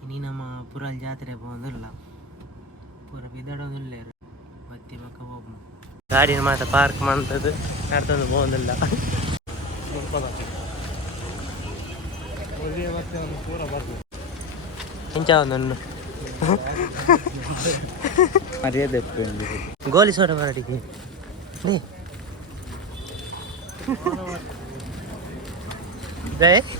ಇನಿ ನಮ್ಮ ಪುರಲ್ಲಿ ಜಾತ್ರೆ ಬಂದಿಲ್ಲ ಪೂರ ಬಿದ್ದಾಡೋದಿಲ್ಲೇರು ಬತ್ತಿ ಪಕ್ಕ ಹೋಗ್ಬೋದು ಗಾಡಿನ ಮಾತ್ರ ಪಾರ್ಕ್ ಮಾಡ್ತದ್ದು ನಡ್ತಂದು ಬಂದಿಲ್ಲ ಇಂಚ ಒಂದೊಂದು ಗೋಲಿ ಸೋಡ ಮಾಡಿಗೆ ದಯಗೆ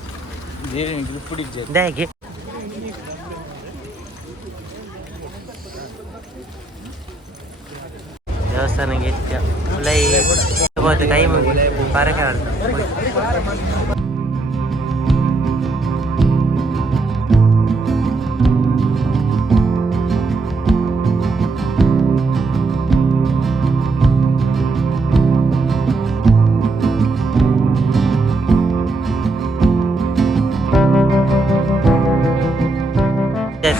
ದೇವಸ್ಥಾನಕ್ಕೆ ಹೆಚ್ಚ ಫುಲ್ ಕೈ ಮುಗಿ ಪಾರಕ್ಕೆ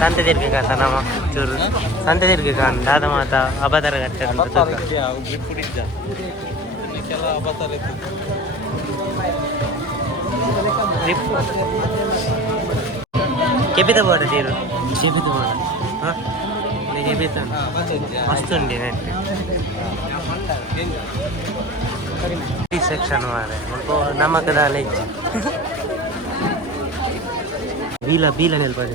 ಸಂತೆ ತಿರ್ಗಂತ ನಮ್ಮ ಚೂರು ಸಂತೆ ತಿರ್ಗ ದಾದ ಮಾತ ಅಬತರ ಗಟ್ಟೆ ಕೆಪಿತ ಬೋಡ ತೀರು ಕೆಪಿತ ಬೋಡ ಕೆಪಿತ ಮಸ್ತ್ ಉಂಡಿ ನೆಟ್ಟು ಸೆಕ್ಷನ್ ಮಾರೆ ನಮಕ್ ದಾಲೆಜ್ಜಿ ಬೀಲ ನಿಲ್ಪಡಿ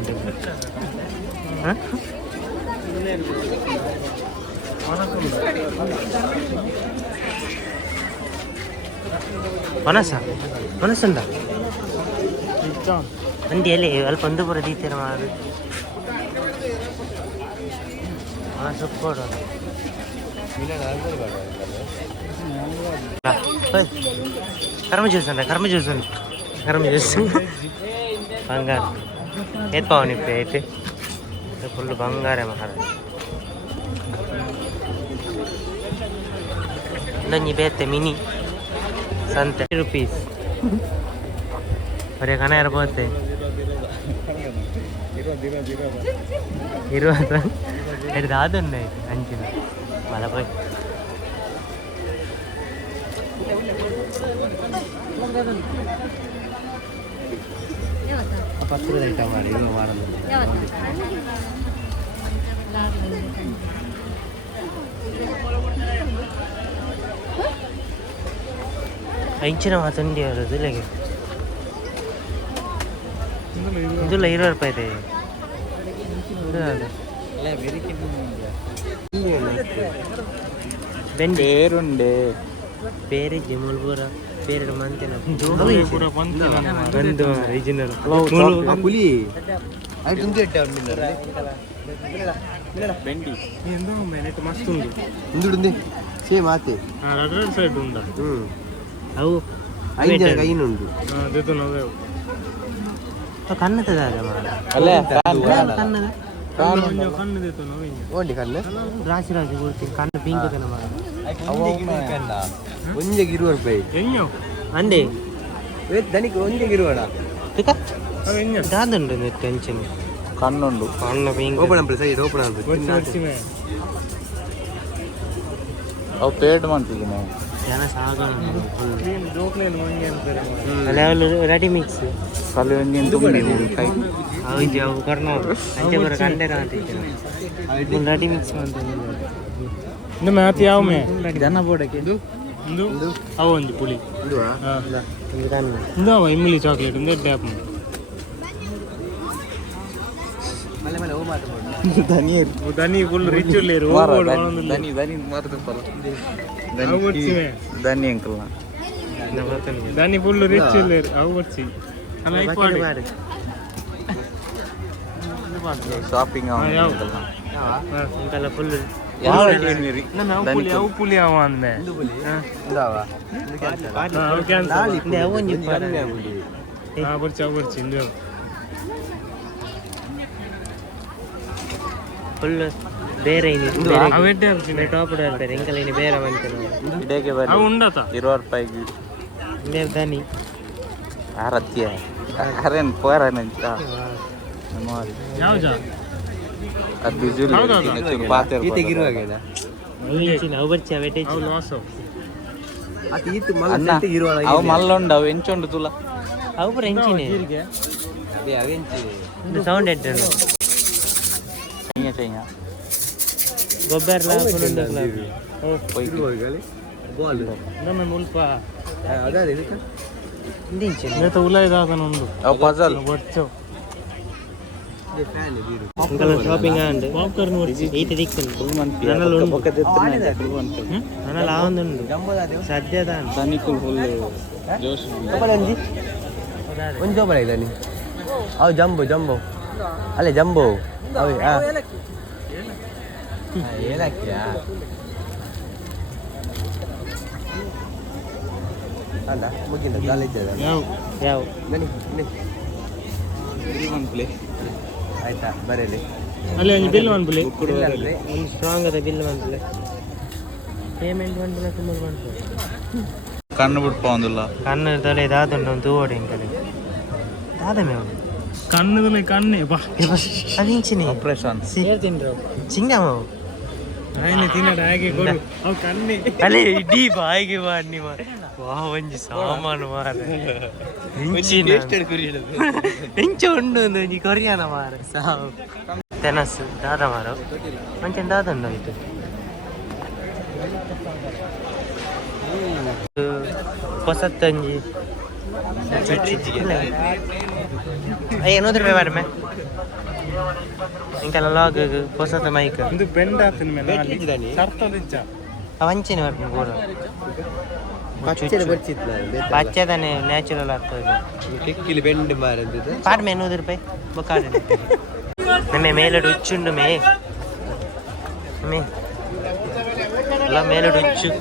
ಮನಸ್ಸುಂಡ ಅಂಡಿ ಎಲ್ಲಿ ಅಲ್ಪ ಒಂದು ಪುರ ದೀತಿರ ಮಾಡು ಸೊಪ್ಪು ಕೊಡೋಣ ಕರ್ಮ ಜ್ಯೂಸ್ ಬಂಗಾರ ಏತ್ ಪಾವನಿ ಪ್ಲೇಟ್ ಫುಲ್ ಬಂಗಾರ ಮಹಾರ ಇನ್ನೊಂದು ಬೇತೆ ಮಿನಿ ಸಂತೆ ರುಪೀಸ್ ಬರೀ ಕಣ ಇರ್ಬೋತೆ 20 ಹಿಡಿದು ಅದನ್ನ ಅಂಚಿನ ಮಲ போய் ಪತ್ರದ ಐಟಮ್ ಮಾಡಿ ಇನ್ನು ಮಾಡೋದು ಇಂಚಿನ ಮಾತಂಡಿ ಅವರದು ಇಲ್ಲಿಗೆ ಇದೆಲ್ಲ 20 ರೂಪಾಯಿ ಇದೆ ಬೇರುಂಡೆ ಬೇರೆ ಜಮೂಲ್ಪುರ ಬೇರೆ ಮಂತಿನ పులి మస్తు ఉంది ఉంది సేమ్ ఆతే సైడ్ ఉందా అవు కైనుండు ಕನ್ನದ ಓಂಡಿ ಕಣ್ಣು ರಾಶಿ ಕೊಡ್ತೀನಿ ಕಣ್ಣು ಪಿಂಕ್ ಒಂದಿಗೆ 20 ರೂಪಾಯಿ ಅಂಡೆ ದನಿಗೆ ಒಂದಿಗೆ 20 ದಾದುಂಡು ಟೆನ್ಷನ್ ಕಣ್ಣುಂಡು ಕಣ್ಣು ಪಿಂಕ್ ಓಪನ್ ಸೈಡ್ ಓಪನ್ ಅವು ಪೇಡ್ ಮಾಡ್ತೀವಿ ನಾವು ಜನ ಸಾಗಣ ರೆಡಿ ಮಿಕ್ಸ್ ಕಲ್ಲು ಕೈ ಹೌದು ಅವು ಕರ್ನ ಅಂಚೆ ಬರ ಕಂಡೇರ ಅಂತ ರೆಡಿ ಮಿಕ್ಸ್ ಅಂತ ನಿಮ್ಮ ಮಾತು ಯಾವ ಮೇ ಜನ ಬೋಡಕ್ಕೆ ಅವು ಒಂದು ಪುಳಿ ಇಂದು ಅವ ಇಮ್ಲಿ ಚಾಕ್ಲೇಟ್ ಒಂದು ಟ್ಯಾಪ್ ದನಿ ಫುಲ್ ರಿಚ್ ಉಳ್ಳೇರು ದನಿ ದನಿ ಅಂಕಲ್ ದನಿ ಫುಲ್ ರಿಚ್ ಉಳ್ಳೇರು ಅವು ಬರ್ಸಿ ಶಾಪಿಂಗ್ ಅಂಕಲ್ ಫುಲ್ ಯಾವ ಪುಲಿ ಅವ ಅಂದೆ ಬರ್ಚಿ ಫುಲ್ ಬೇರೆ ಟಾಪ್ ಇಡ್ತಾರೆ ಎಂಕಲ್ ಇನ್ನು ಬೇರೆ ಮಂಚನ ಉಂಡತ 20 ರೂಪಾಯಿಗೆ ದನಿ ಆರತ್ಯ ಅರೇನ್ ಪೋರನ್ ಅಂತ ಯಾವ ಜಾ ಅದು ಜುಲ್ಲೆ ಪಾತೆ ಅವು ಮಲ್ಲೊಂಡು ಅವು ಎಂಚುಂಡು ತುಲ ಅವು ಪೂರ ಎಂಚಿನೇ ಸೌಂಡ್ ಎಡ್ಡು ಚೆಂಗ ಗೊಬ್ಬರ ಅವು ಪಜಲ್ షాపింగ్ అండి ఈత దిక్కుంది అన్నలు ఆవుందండి సద్యదా ధనికులు ఫుల్ జోష్ ಒಂದು ಜೋಬಳ ಇದ್ದಾನೆ ಅವು ಜಂಬೋ ಅಲ್ಲೇ ಜಂಬೋ ಅವು ಏಲಕ್ಕಿಯಾ ಅಲ್ಲ ಮುಗಿಂದ ಕಾಲೇಜ್ ಯಾವ ಬನ್ನಿ ಪ್ಲೇ ಆಯ್ತಾ ಬರೀಲಿ ಅಲ್ಲೇ ಬಿಲ್ ಮಾಡ್ಬಿಡಿ ಒಂದು ಸ್ಟ್ರಾಂಗ್ ಅದ ಬಿಲ್ ಮಾಡ್ಬಿಡಿ ಪೇಮೆಂಟ್ ಮಾಡ್ಬಿಡ ತುಂಬ ಮಾಡ್ಬೋದು ಕಣ್ಣು ಬಿಟ್ಪೋಂದಿಲ್ಲ ಕಣ್ಣು ತಲೆ ದಾದುಂಡು ಒಂದು ತೂವಡಿ ಇಂಕಲಿ ದಾದಮೇ ಕಣ್ಣುಗಳ ಕಣ್ಣೆ ಬಾ ಅದಿಂಚಿನಿ ಆಪರೇಷನ್ ಚಿಂಗಮ್ಮ ಆಯ್ನೆ ತಿನ್ನಡ ಹಾಗೆ ಕೊಡು ಅವು ಕಣ್ಣೆ ಅಲ್ಲೇ ಇಡೀ ಬಾಯಿಗೆ ಬಾ ನಿಮ್ಮ ವಾ ಒಂಜಿ ಸಾಮಾನು ಮಾರ ಹೆಂಚ ಉಂಡು ಒಂಜಿ ಕೊರಿಯಾನ ಮಾರ ಸಾವು ತೆನಸ್ ದಾದ ಮಾರ ಮಂಚ ದಾದ ಉಂಡು ಆಯ್ತು ಹೊಸತ್ತಂಜಿ ಏನೂರು ರೂಪಾಯಿ ಬಾರಮೆ ಇಂಕೆಲ್ಲ ಲಾಗ್ ಹೊಸತ ಮೈಕ್ ಇದು ಬೆಂಡ್ ಆತನ ಮೇಲೆ ಸರ್ತ ಅವಂಚಿನ ಬರ್ತೀನಿ ಪೂರ ಪಚ್ಚದಾನೆ ನ್ಯಾಚುರಲ್ ಆಗ್ತದೆ ಟಿಕ್ಕಿಲಿ ಬೆಂಡ್ ಮಾರಂದಿದ್ದು ಪಾಟ್ ಮೇ 100 ರೂಪಾಯಿ ಬೊಕ್ಕಾಡ ನಮ್ಮ ಮೇಲಡು ಉಚ್ಚುಂಡು ಮೇ ಎಲ್ಲ ಮೇಲಡು ಉಚ್ಚು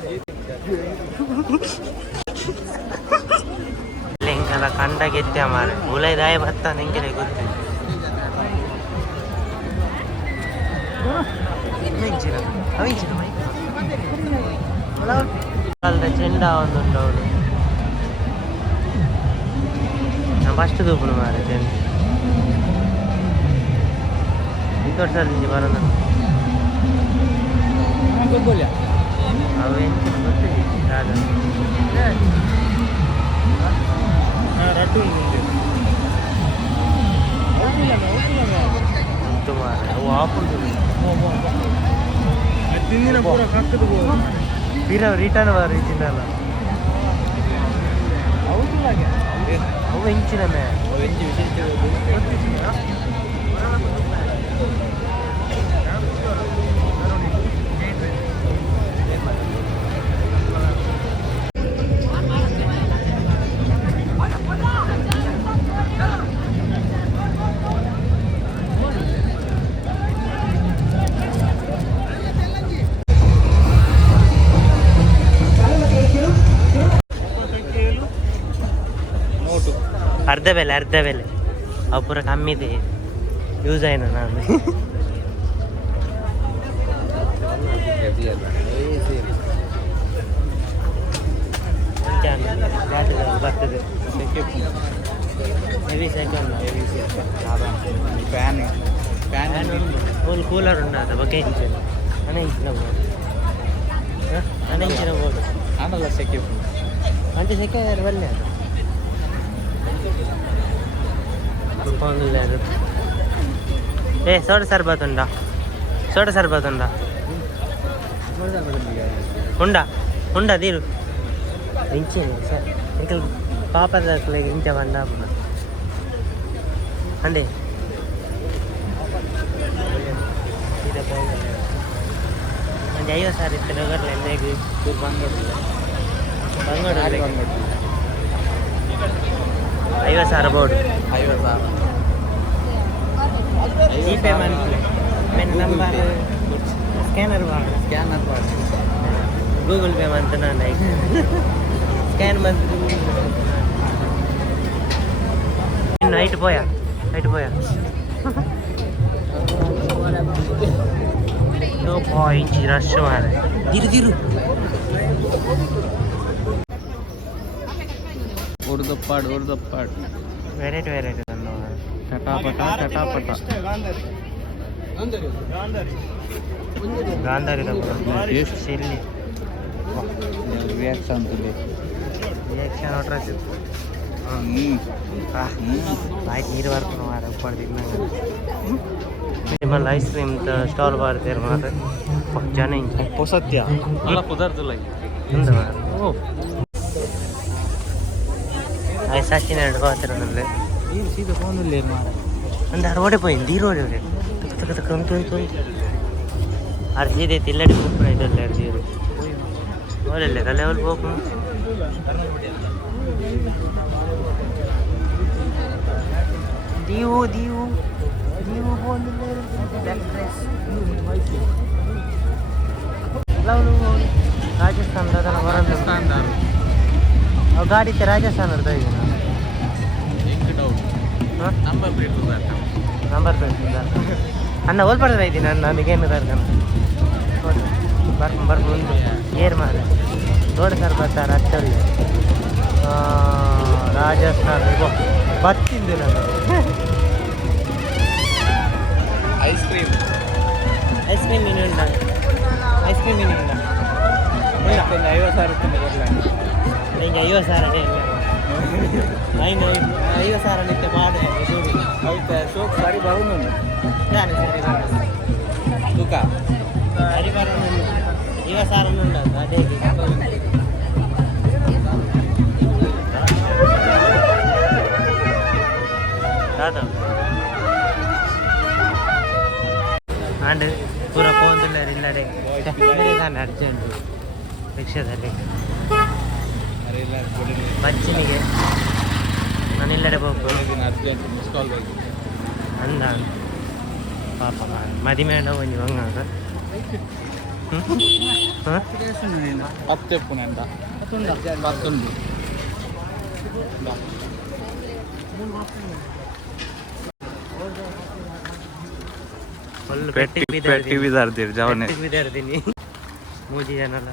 ಹಿಂಗೆಲ್ಲ ಕಂಡ ಗೆತ್ಯ ಮಾರ ಉಲೈದಾಯ ಭತ್ತ ನಿಂಗೆ ಗೊತ್ತಿಲ್ಲ ಕಾಲದ ಚೆಂಡ ಒಂದುಂಡು ಅವಳು ನಾನು ಫಸ್ಟ್ ತೂಪುನು ಮಾರ ಚೆಂಡ ಇಂಥ ನಿಂಗೆ ಬರೋದು ಅವು ಎಂಚಿನ ಗೊತ್ತಿಲ್ಲ ಅವು ಆಪುಂಟು ತಿಂದಿನ ಪೂರ ಕಕ್ಕದು ಫಿರ್ ರಿಟರ್ನ್ ಬಾರಿ ತಿನ್ನಲ್ಲ ಅವು ಹೆಂಚಿನ ಮೇ ಅರ್ಧ ಬೆಲೆ ಅವು ಪೂರ ಕಮ್ಮಿದೆ ಯೂಸ್ ಆಯ್ನ ನಾನು ಬರ್ತದೆ ಹೆವಿ ಸೆಕೆಂಡ್ ಫ್ಯಾನ್ ಒಂದು ಕೂಲರ್ ಉಂಟು ಅದು ಬಗ್ಗೆ ಇಂಚಿನ ಇಂಚಿನ ಬೋರ್ಡು ಇಂಚಿನ ಬೋರ್ಡು ಆನಲ್ಲ ಸೆಕೆ ಅಂತ ಸೆಕೆಂಡ್ ಬರಲಿ ಅದು ಸೋಡ ಸರ್ಬತ್ ಉಂಡಾ ಉಂಡಾ ದೀರು ಇಂಚಿನ ಸರ್ ಇಂಕಲ್ ಪಾಪದ ಇಂಚ ಬಂದ ಅಂದೆ ಒಂದು 50,000 ಇತ್ತು ನಗರ್ಲ ಎಂದಾಗಿ ಬಂಗೋಡು 50,000 ಬೋರ್ಡು 50,000 ಜಿ-ಪೇ ಮಾಡ್ತೀವಿ ಆಮೇಲೆ ನಂಬರ್ ಸ್ಕ್ಯಾನರ್ ಗೂಗಲ್ ಪೇ ಮಾಡ್ತ ನಾನು ಸ್ಕ್ಯಾನ್ ಮಾಡ್ತೀನಿ ಇನ್ನು ಹೈಟ್ ಪೋಯ ಇಂಚಿ ರಶ್ ಮಾರ ದಿರು ಉರ್ದಪ್ಪಾಡ್ ವೆರೈಟಿ ಚಟಾಪಟ ಗಾಂಧಾರಿ ಚಿಲ್ಲಿ ರಿಯಾಕ್ಷನ್ ರಿಯಾಕ್ಷನ್ ಹೊಟ್ರೆ ಆಯ್ತು ನೀರು ಬರ್ಕೊಂಡು ಮಾರ ಉಪ್ಪಾಡ್ದಿಲ್ಲ ನಿಮ್ಮಲ್ಲಿ ಐಸ್ ಕ್ರೀಮ್ ಸ್ಟಾಲ್ ಬರ್ತೀರಿ ಮಾತ್ರ ಜನ ಸತ್ಯ ಅಲ್ಲ ಕುದರ್ದಿಲ್ಲ ഉണ്ട് ഓ സച്ചിൻ എടുക്കാത്തിരുന്നല്ലേ ಸೀದಾ ಫೋನಲ್ಲಿ എന്താ റോഡിൽ പോയി എന്ത് ഈ റോഡിൽ തോന്നി അർജീത് തില്ലടി പോക്കണ ഇതല്ലേ അർജീത് ഓരല്ലേ ലെവൽ പോക്കണം ദീവു ദീവു ദീവു പോകുന്നില്ല ರಾಜಸ್ಥಾನ ಗಾಡಿ ರಾಜಸ್ಥಾನ ನಂಬರ್ ಪ್ಲೇಟ್ ಅನ್ನ ಹೋಲ್ಪಡ್ತಾ ಇದ್ದೀನಿ ನಾನು ನಮಗೇನು ಬರ್ಕೊಂಡು ಏರ್ ಮಾಡ ನೋಡಿ ಸರ್ ಬರ್ತಾರೆ ಹತ್ತಲ್ಲಿ ರಾಜಸ್ಥಾನ ಬರ್ತಿದ್ದೆ ನಾನು ಐಸ್ ಕ್ರೀಮ್ ನೀನು ಉಂಟ ಐಸ್ ಕ್ರೀಮ್ ನೀನು ಉಂಟ 50,000 रुपये ಬರಲ್ಲ ನಿಂಗೆ 50,000 ಇಲ್ಲ ಐನು 50,000 ನಿಂತೆ ಮಾಡಿ ಹೌದಾ ಸೋಪ್ ಸಾರಿ ಬರೋನು ನಾನು ಸರಿ ತೂಕ ಸರಿ ಬರೋನು 50,000 ಉಂಟು ಅದೇ ದಾದಾ ಆಂಡ್ ಪೂರ ಪೋಂದಿಲ್ಲ ಇಲ್ಲಡೆ ನಾನು ಅರ್ಜೆಂಟು ರಿಕ್ಷಾದಲ್ಲಿ ಬಚ್ಚನಿಗೆ ನಾನು ಇಲ್ಲಡೆ ಹೋಗ್ಬೋದು ಅಂದ ಪಾಪ ಮದಿಮೆ ಹೋಗಿ ಹಂಗ ಬಿದ್ದಾರ್ತೀನಿ ಮೂಜಿ ಜನಲ್ಲ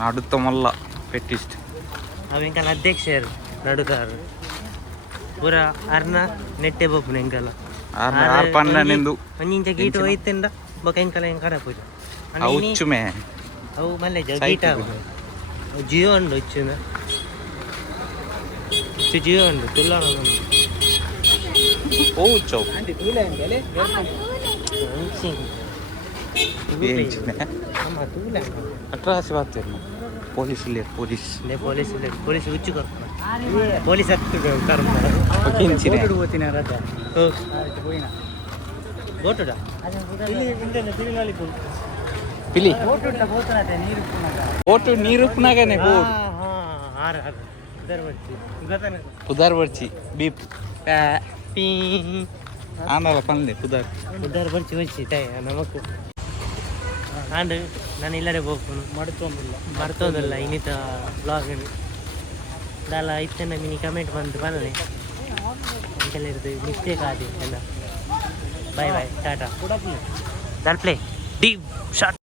ನಡುತ್ತಮಲ್ಲ ಪೆಟ್ಟಿಸ್ಟ್ ಅವು ಎಂಕಲ್ಲ ಅಧ್ಯಕ್ಷರು ನಡುಕಾರು ಪೂರ ಅರ್ನ ನೆಟ್ಟೆ ಬೋಪು ಎಂಕಲ್ಲ ಒಂಜಿಂಚ ಗೀಟು ಹೋಯ್ತಂಡ ಬೊಕ ಎಂಕಲ್ಲ ಎಂಕಡ ಪೂಜ ಅವು ಮಲ್ಲೆ ಗೀಟ ಜಿಯೋ ಉಂಡು ಇಚ್ಚುನ ಜಿಯೋ ಉಂಡು ತುಳ್ಳಾಣ ಅಟ್ರಾಸಿ ಬಾರ್ತಿರ್ನ ಪೊಲೀಸ್ ಹುಚ್ಚು ಪೊಲೀಸ್ ಹತ್ತು ಪಿಲಿ ಓಟು ನೀರು ಉಪ್ಪನಾಗನೆ ಪುದಾರ್ ಬರ್ಚಿ ಬೀಪ್ ಆನಲ್ಲ ಪನ್ಲೆ ಪುದಾರ್ ಬರ್ಚಿ వచ్చి ನಮಕು ಆಂಡ್ ನಾನು ಇಲ್ಲಡೆ ಹೋಗ್ನು ಮರ್ತೋದಿಲ್ಲ ಇನ್ನಿತ ಬ್ಲಾಗಿನ ದಾಲ ಇತ್ತನ ಮಿನಿ ಕಮೆಂಟ್ ಬಂದು ಬನ್ನಿ ಅಂಕೆಲ್ಲ ಇರೋದು ಮಿಸ್ಟೇಕ್ ಆದಿ ಎಲ್ಲ ಬಾಯ್ ಟಾಟಾ ದಾಲ್ ಪ್ಲೇ ಡೀಪ್ ಶಾಟ್